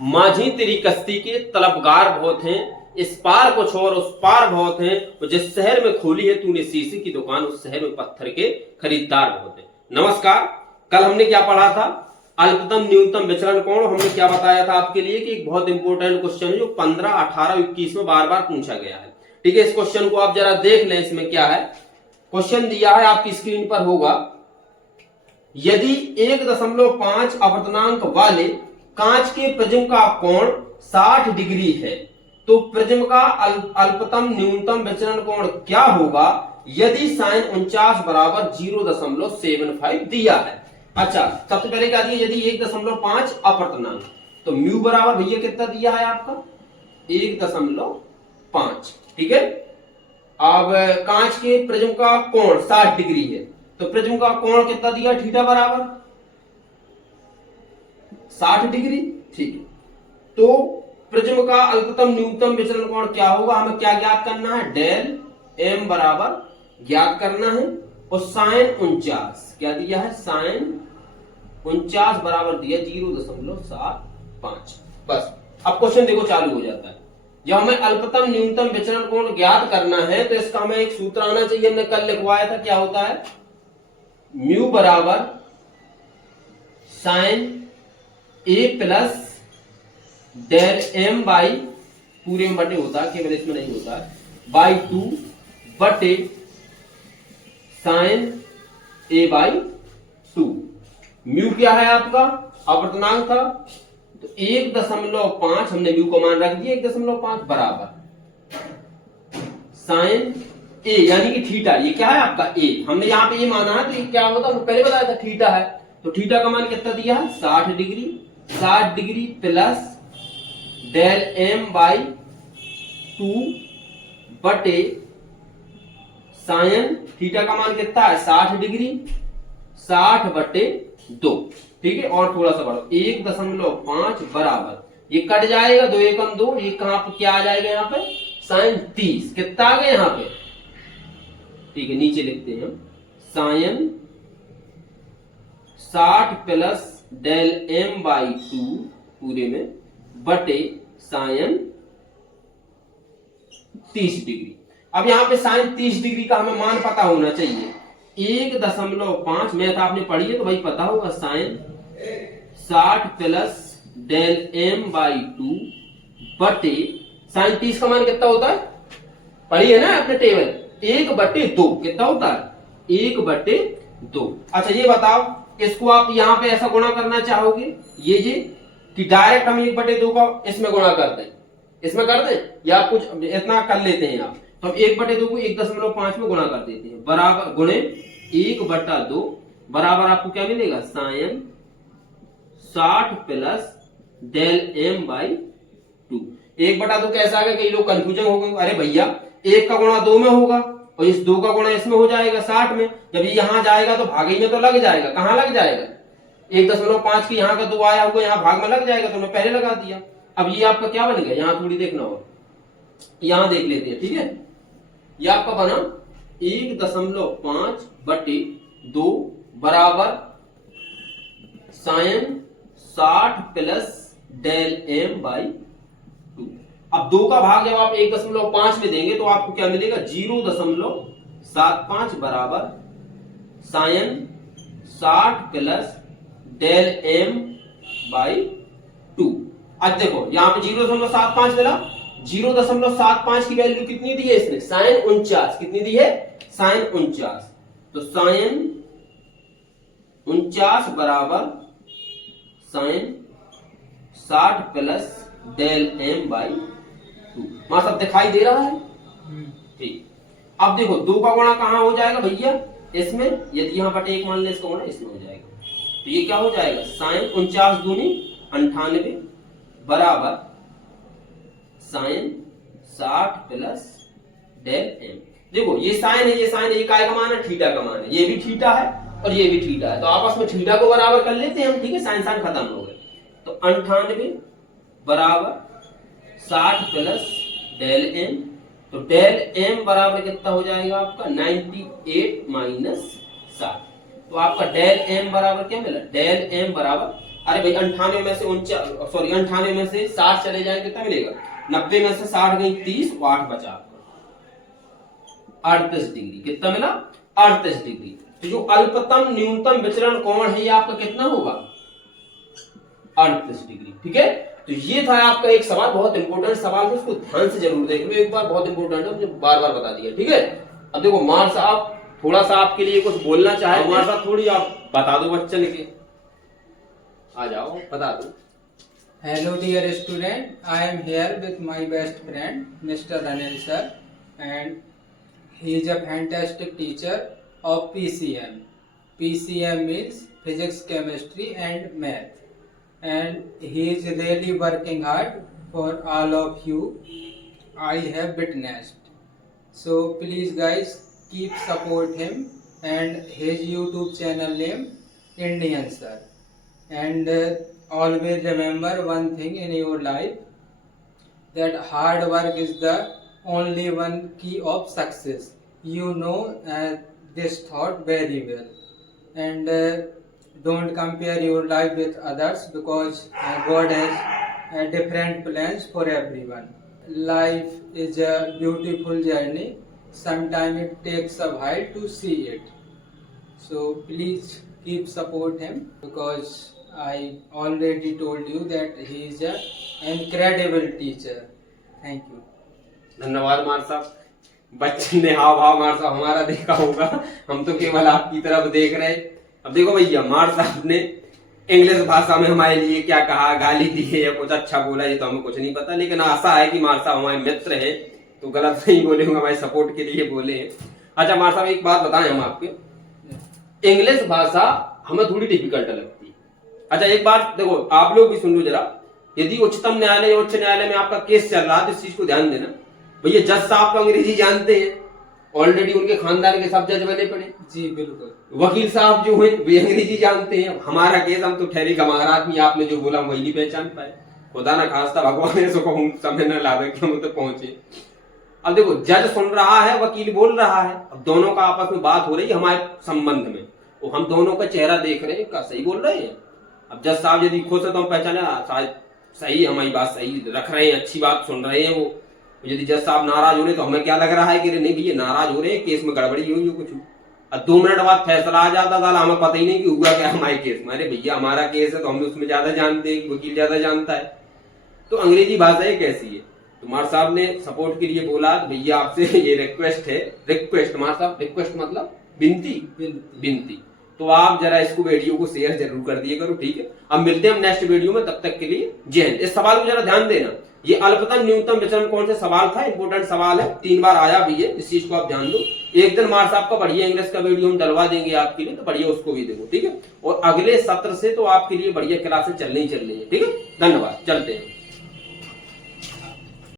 माझी तेरी कश्ती के तलबगार बहुत हैं, इस पार को छोड़ उस पार बहुत हैं, और जिस शहर में खोली है तूने शीशे की दुकान उस शहर में पत्थर के खरीदार बहुत हैं। नमस्कार। कल हमने क्या पढ़ा था? अल्पतम न्यूनतम विचरण कोण। हमने क्या बताया था आपके लिए कि एक बहुत इंपॉर्टेंट क्वेश्चन है जो 15, 18, 21 में बार बार पूछा गया है। ठीक है, इस क्वेश्चन को आप जरा देख लें। इसमें क्या है? क्वेश्चन दिया है आपकी स्क्रीन पर होगा, यदि 1.5 अपवर्तनांक वाले कांच के प्रिज्म का कोण 60 डिग्री है तो प्रिज्म का अल्पतम न्यूनतम विचलन कोण क्या होगा यदि sin 49 बराबर 0.75 दिया है। अच्छा, सबसे पहले क्या दिया? यदि 1.5 अपवर्तनांक, तो म्यू बराबर भैया कितना दिया है आपका? 1.5। ठीक है। अब कांच के प्रिज्म का कोण 60 डिग्री है तो प्रिज्म का कोण कितना दिया? थीटा बराबर 60 डिग्री। ठीक है, तो प्रिज्म का अल्पतम न्यूनतम विचलन कोण क्या होगा? हमें क्या ज्ञात करना है? डेल एम बराबर ज्ञात करना है। और sin 49 क्या दिया है? sin 49 बराबर दिया 0.75। बस अब क्वेश्चन देखो चालू हो जाता है। जब हमें अल्पतम न्यूनतम विचलन कोण ज्ञात करना है तो इसका हमें एक सूत्र आना चाहिए। हमने कल लिखवाया था, क्या होता है? म्यू बराबर sine A plus del m by, पूरे में बटे होता है, केवल इसमें नहीं होता है, बाई 2 बटे साइन ए बाई 2। म्यू क्या है आपका? अपवर्तनांक था, तो 1.5 हमने म्यू को मान रख दिया 1.5 बराबर साइन ए यानी कि थीटा। ये क्या है आपका? ए। हमने यहाँ पे ये माना है, तो ये क्या होता है? पहले बताया था थीटा है, तो थीटा का मान कितना दिया है? 60 degree. 60 degree plus del m by 2 बटे साइन थीटा का मान कितना है? 60 डिग्री। 60 बटे 2। ठीक है, और थोड़ा सा बढ़ो, 1.5 बराबर ये कट जाएगा, 2 एकम 2, ये कहां पे क्या आ जाएगा? यहाँ पे साइन 30। कितना आ गया यहाँ पे? ठीक है, नीचे लिखते हैं sine 60 plus del m by 2 पूरे में बटे साइन 30 डिग्री। अब यहाँ पे साइन 30 डिग्री का हमें मान पता होना चाहिए। 1.5 मैथ आपने पढ़ी है तो भाई पता होगा, sine 60 plus del m by 2 बटे साइन 30 का मान कितना होता है? पढ़ी है ना आपने टेबल, 1/2 कितना होता है? 1/2। अच्छा ये बताओ, इसको आप यहाँ पे ऐसा गुणा करना चाहोगे ये जी कि डायरेक्ट हम 1/2 का इसमें गुणा कर दें, इसमें कर दें, या कुछ इतना कर लेते हैं आप, तो हम 1/2 को 1.5 में गुणा कर देते हैं, बराबर गुणे 1/2 बराबर आपको क्या मिलेगा? Sine 60 plus del m by 2। 1/2 कैसा आ गया? कई लोग कंफ्यूजन हो गए, अरे भैया 1 का गुणा 2 में होगा और इस 2 का गुणा इसमें हो जाएगा 60 में। जब ये यहां जाएगा तो भागे में तो लग जाएगा। कहां लग जाएगा? 1.5 की यहाँ का 2 आया हुआ यहाँ भाग में लग जाएगा, तो मैं पहले लगा दिया। अब ये आपका क्या बन गया? यहाँ थोड़ी देखना होगा, यहां देख लेते हैं। ठीक है, ये आपका बना 1.5 बटे 2 बराबर sine 60 plus del m by 2। अब 2 का भाग जब आप 1.5 में देंगे तो आपको क्या मिलेगा? 0.75 बराबर sine 60 plus del m by 2। अब देखो यहाँ पे 0.75 मिला, 0.75 की वैल्यू कितनी दी है इसने? साइन 49। कितनी दी है? साइन 49। तो साइन 49 बराबर sine 60 plus del m by 2। वहां सब दिखाई दे रहा है? ठीक। अब देखो 2 का गुणा कहां हो जाएगा भैया? इसमें। यदि यहां बटे 1 मान ले, इसका गुणा इसमें हो जाएगा, तो ये क्या हो जाएगा? साइन 49 दूनी 98 बराबर साइन 60 प्लस डेल एम। देखो ये साइन है, ये साइन है, ये काय का मान है? थीटा का मान है। ये भी थीटा है और ये भी थीटा है, तो आपस में थीटा को बराबर कर लेते हैं हम। ठीक है, साइन साइन खत्म हो गए, तो 98 बराबर 60 प्लस डेल एम। तो डेल एम बराबर कितना हो जाएगा आपका? 98 माइनस 60। तो आपका डेल एम बराबर क्या मिला? डेल एम बराबर अरे भाई 98 में से 98 में से 60 चले जाए कितना मिलेगा? 90 में से 60 गई 30, 8 बचा 38 डिग्री। कितना मिला? 38 डिग्री। तो जो अल्पतम न्यूनतम विचलन कोण है ये आपका कितना होगा? 38 डिग्री। ठीक है, तो ये था आपका एक सवाल, बहुत इंपॉर्टेंट सवाल है, उसको ध्यान से जरूर देख लो एक बार, बहुत इंपॉर्टेंट है, मुझे बार बार बता दिया। ठीक है, अब देखो मार साहब थोड़ा सा आपके लिए कुछ बोलना चाहे, मार साहब थोड़ी आप बता दो बच्चन के, आ जाओ बता दो। Hello dear student, I am here with my best friend Mr. Anil sir, and he is a fantastic teacher of PCM. PCM means physics, chemistry and math, and he is really working hard for all of you. I have witnessed. So please guys keep support him and his YouTube channel name Indian sir. And always remember one thing in your life, that hard work is the only one key of success. You know this thought very well, and don't compare your life with others, because God has different plans for everyone. Life is a beautiful journey. Sometimes it takes a while to see it. So please keep support him, because I already told you that he is an incredible teacher. Thank you. धन्यवाद मार साहब। बच्चे ने हाव भाव मार साहब हमारा देखा होगा, हम तो केवल आपकी तरफ देख रहे। अब देखो भैया, मार साहब ने इंग्लिश भाषा में हमारे लिए क्या कहा, गाली दी है या कुछ अच्छा बोला, ये तो हमें कुछ नहीं पता, लेकिन आशा है कि मार साहब हमारे मित्र है तो गलत नहीं बोले होंगे, हमारे सपोर्ट के लिए बोले हैं। अच्छा मार साहब एक बात बताएं हम आपके, इंग्लिश भाषा हमें थोड़ी डिफिकल्ट लगती है। अच्छा एक बात देखो, आप लोग भी सुन लो जरा, यदि उच्चतम न्यायालय उच्च न्यायालय में आपका केस चल रहा है तो इस चीज को ध्यान देना। भैया जज साहब तो अंग्रेजी जानते हैं, ऑलरेडी उनके खानदान के सब जज बने पड़े। जी बिल्कुल। वकील साहब जो हैं वे अंग्रेजी जानते हैं। हमारा केस, हम तो ठहरी गंवार आदमी, आपने जो बोला वही नहीं पहचान पाए। खुदा ना खास्ता भगवान ऐसा कहूं समय न लावे कि हम तो पहुंचे। अब देखो जज सुन रहा है, वकील बोल रहा है, अब दोनों का आपस में बात हो रही है हमारे संबंध में, तो हम दोनों का चेहरा देख रहे हैं, क्या सही बोल रहे हैं। अब जज साहब यदि खुश है तो हम पहचाने शायद सही, हमारी बात सही रख रहे हैं, अच्छी बात सुन रहे हैं वो। यदि जज साहब नाराज हो रहे तो हमें क्या लग रहा है कि नहीं भैया नाराज हो रहे हैं, केस में गड़बड़ी हुई कुछ। अब 2 मिनट बाद फैसला आ जाता था, हमें पता ही नहीं कि हुआ क्या हमारे केस में। अरे भैया हमारा केस है तो हम उसमें ज्यादा जानते हैं, वकील ज्यादा जानता है। तो अंग्रेजी भाषा एक ऐसी है। तो मार साहब ने सपोर्ट के लिए बोला, भैया आपसे ये रिक्वेस्ट है, रिक्वेस्ट मार साहब, रिक्वेस्ट मतलब विनती। तो आप जरा इसको वीडियो को शेयर जरूर कर दिए करो, ठीक है। अब मिलते हैं हम नेक्स्ट वीडियो में, तब तक के लिए जय हिंद। इस सवाल को जरा ध्यान देना, ये अल्पतम न्यूनतम विचलन कौन से सवाल था, इंपोर्टेंट सवाल है, 3 बार आया भी है, इस चीज को आप ध्यान दो। एक दिन मार साहब का बढ़िया इंग्लिश का वीडियो हम डलवा देंगे आपके लिए, तो बढ़िया उसको भी देखो, ठीक है। और अगले सत्र से तो आपके लिए बढ़िया क्लासेस चलनी ही चलनी है, ठीक है। धन्यवाद, चलते हैं।